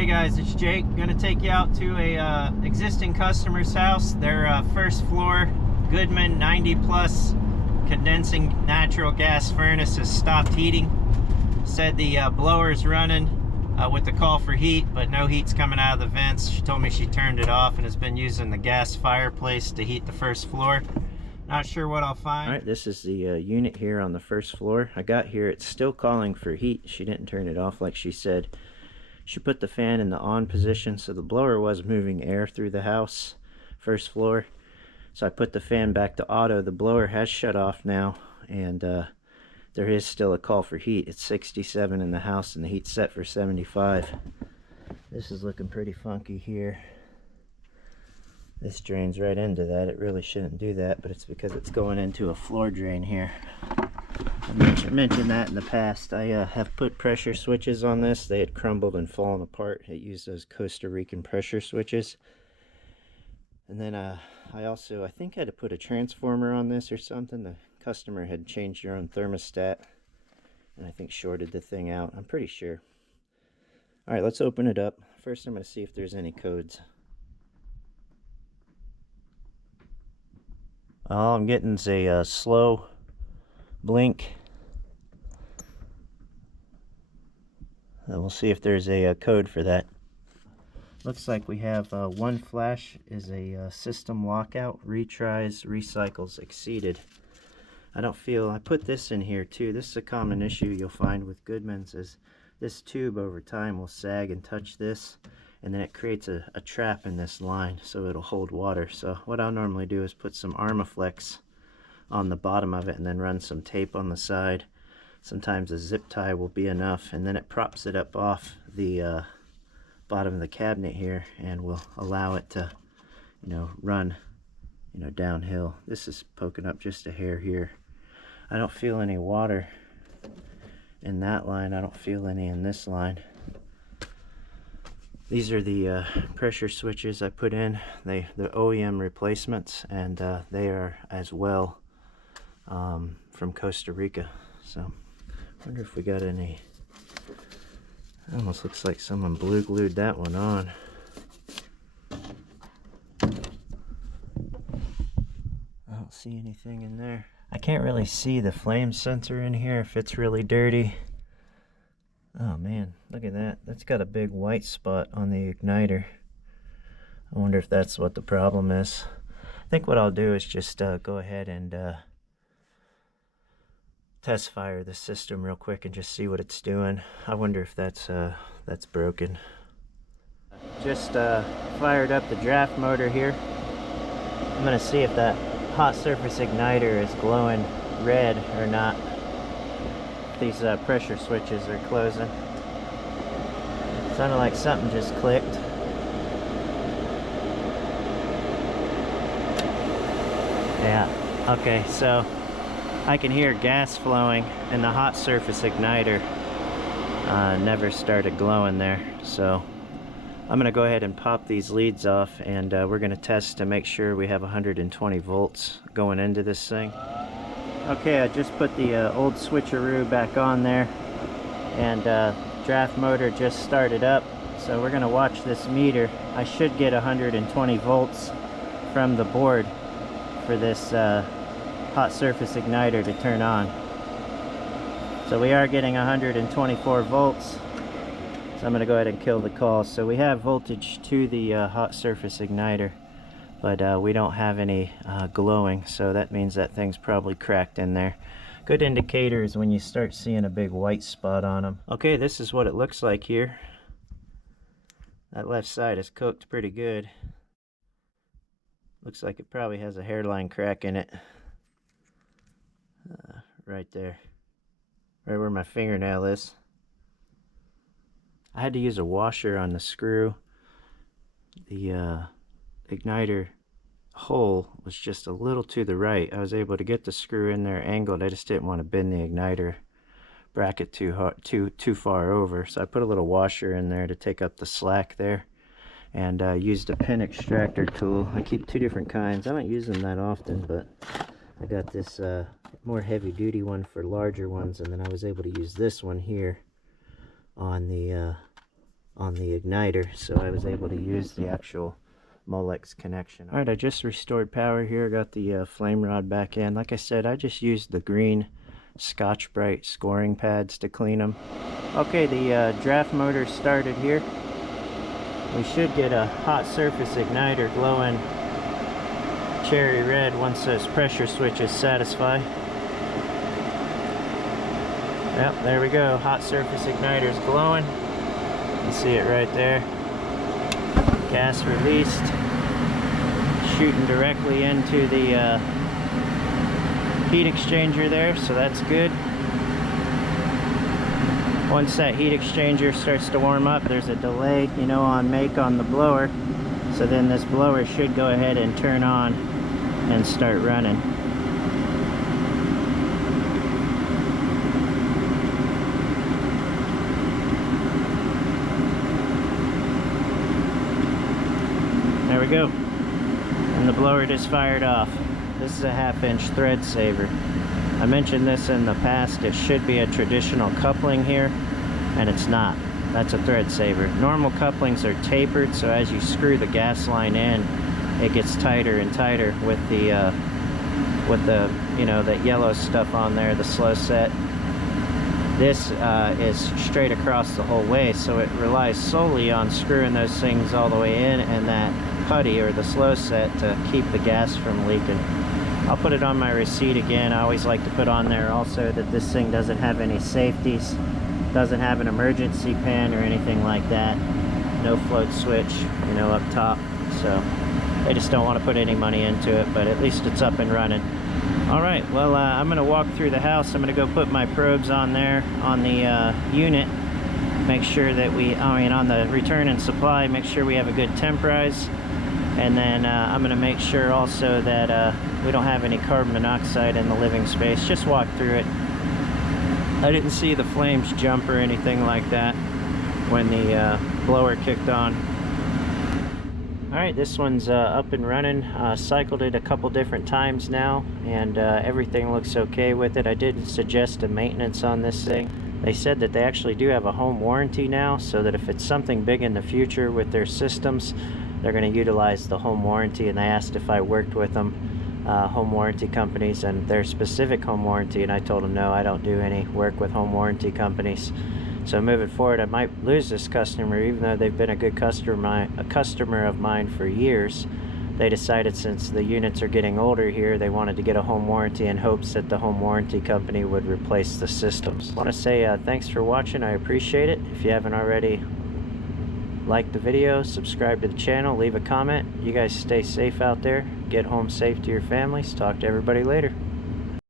Hey guys, it's Jake. Gonna take you out to a existing customer's house. Their first floor Goodman 90 plus condensing natural gas furnace has stopped heating. Said the blower's running with the call for heat, but no heat's coming out of the vents. She told me she turned it off and has been using the gas fireplace to heat the first floor. Not sure what I'll find. All right, this is the unit here on the first floor. I got here, it's still calling for heat. She didn't turn it off like she said. She put the fan in the on position, so the blower was moving air through the house, first floor. So I put the fan back to auto. The blower has shut off now, and there is still a call for heat. It's 67 in the house, and the heat's set for 75. This is looking pretty funky here. This drains right into that. It really shouldn't do that, but it's because it's going into a floor drain here. I mentioned that in the past. I have put pressure switches on this. They had crumbled and fallen apart. It used those Costa Rican pressure switches. And then I think I had to put a transformer on this or something. The customer had changed their own thermostat and I think shorted the thing out. I'm pretty sure. Alright, let's open it up. First I'm going to see if there's any codes. All I'm getting is a slow blink. We'll see if there's a code for that. Looks like we have one flash is a system lockout, retries, recycles exceeded. I put this in here too. This is a common issue you'll find with Goodman's, is this tube over time will sag and touch this, and then it creates a trap in this line so it'll hold water. So what I'll normally do is put some Armaflex on the bottom of it and then run some tape on the side. Sometimes a zip tie will be enough, and then it props it up off the bottom of the cabinet here and will allow it to, run, downhill. This is poking up just a hair here. I don't feel any water in that line. I don't feel any in this line. These are the pressure switches I put in. The OEM replacements, and they are as well from Costa Rica. So I wonder if we got any. It almost looks like someone glue glued that one on. I don't see anything in there. I can't really see the flame sensor in here if it's really dirty. Oh man, look at that. That's got a big white spot on the igniter. I wonder if that's what the problem is. I think what I'll do is just go ahead and test fire the system real quick and just see what it's doing. I wonder if that's broken. Just fired up the draft motor here. I'm gonna see if that hot surface igniter is glowing red or not. These pressure switches are closing. It sounded like something just clicked. Yeah, okay, so I can hear gas flowing, and the hot surface igniter never started glowing there. So I'm going to go ahead and pop these leads off, and we're going to test to make sure we have 120 volts going into this thing. Okay, I just put the old switcheroo back on there, and draft motor just started up. So we're going to watch this meter. I should get 120 volts from the board for this hot surface igniter to turn on. So we are getting 124 volts. So I'm going to go ahead and kill the call. So we have voltage to the hot surface igniter, but we don't have any glowing, so that means that thing's probably cracked in there. Good indicator is when you start seeing a big white spot on them. Okay, this is what it looks like here. That left side is cooked pretty good. Looks like it probably has a hairline crack in it. Right there. Right where my fingernail is. I had to use a washer on the screw. The igniter hole was just a little to the right. I was able to get the screw in there angled. I just didn't want to bend the igniter bracket too far over. So I put a little washer in there to take up the slack there, and used a pin extractor tool. I keep two different kinds. I don't use them that often, but I got this more heavy duty one for larger ones, and then I was able to use this one here on the on the igniter, so I was able to use the actual Molex connection. Alright, I just restored power here. Got the flame rod back in. Like I said, I just used the green Scotch-Brite scoring pads to clean them. Okay, the draft motor started here. We should get a hot surface igniter glowing cherry red once those pressure switches satisfy. Yep, there we go. Hot surface igniter's glowing. You see it right there. Gas released, shooting directly into the heat exchanger there, so that's good. Once that heat exchanger starts to warm up, there's a delay, you know, on make on the blower, so then this blower should go ahead and turn on and start running. There we go, and the blower just fired off. This is a 1/2-inch thread saver. I mentioned this in the past. It should be a traditional coupling here, and it's not. That's a thread saver. Normal couplings are tapered, so as you screw the gas line in, it gets tighter and tighter with the you know, that yellow stuff on there, the slow set. This is straight across the whole way, so it relies solely on screwing those things all the way in and that putty or the slow set to keep the gas from leaking. I'll put it on my receipt again. I always like to put on there also that this thing doesn't have any safeties, doesn't have an emergency pan or anything like that. No float switch, you know, up top. So I just don't want to put any money into it, but at least it's up and running. All right, well, I'm going to walk through the house. I'm going to go put my probes on there on the unit. Make sure that on the return and supply, make sure we have a good temp rise. And then I'm going to make sure also that we don't have any carbon monoxide in the living space. Just walk through it. I didn't see the flames jump or anything like that when the blower kicked on. Alright, this one's up and running. Cycled it a couple different times now, and everything looks okay with it. I did suggest a maintenance on this thing. They said that they actually do have a home warranty now, so that if it's something big in the future with their systems, they're going to utilize the home warranty. And they asked if I worked with them, home warranty companies, and their specific home warranty, and I told them no, I don't do any work with home warranty companies. So moving forward, I might lose this customer, even though they've been a good customer of mine for years. They decided, since the units are getting older here, they wanted to get a home warranty in hopes that the home warranty company would replace the systems. I want to say thanks for watching. I appreciate it. If you haven't already, like the video, subscribe to the channel, leave a comment. You guys stay safe out there. Get home safe to your families. Talk to everybody later.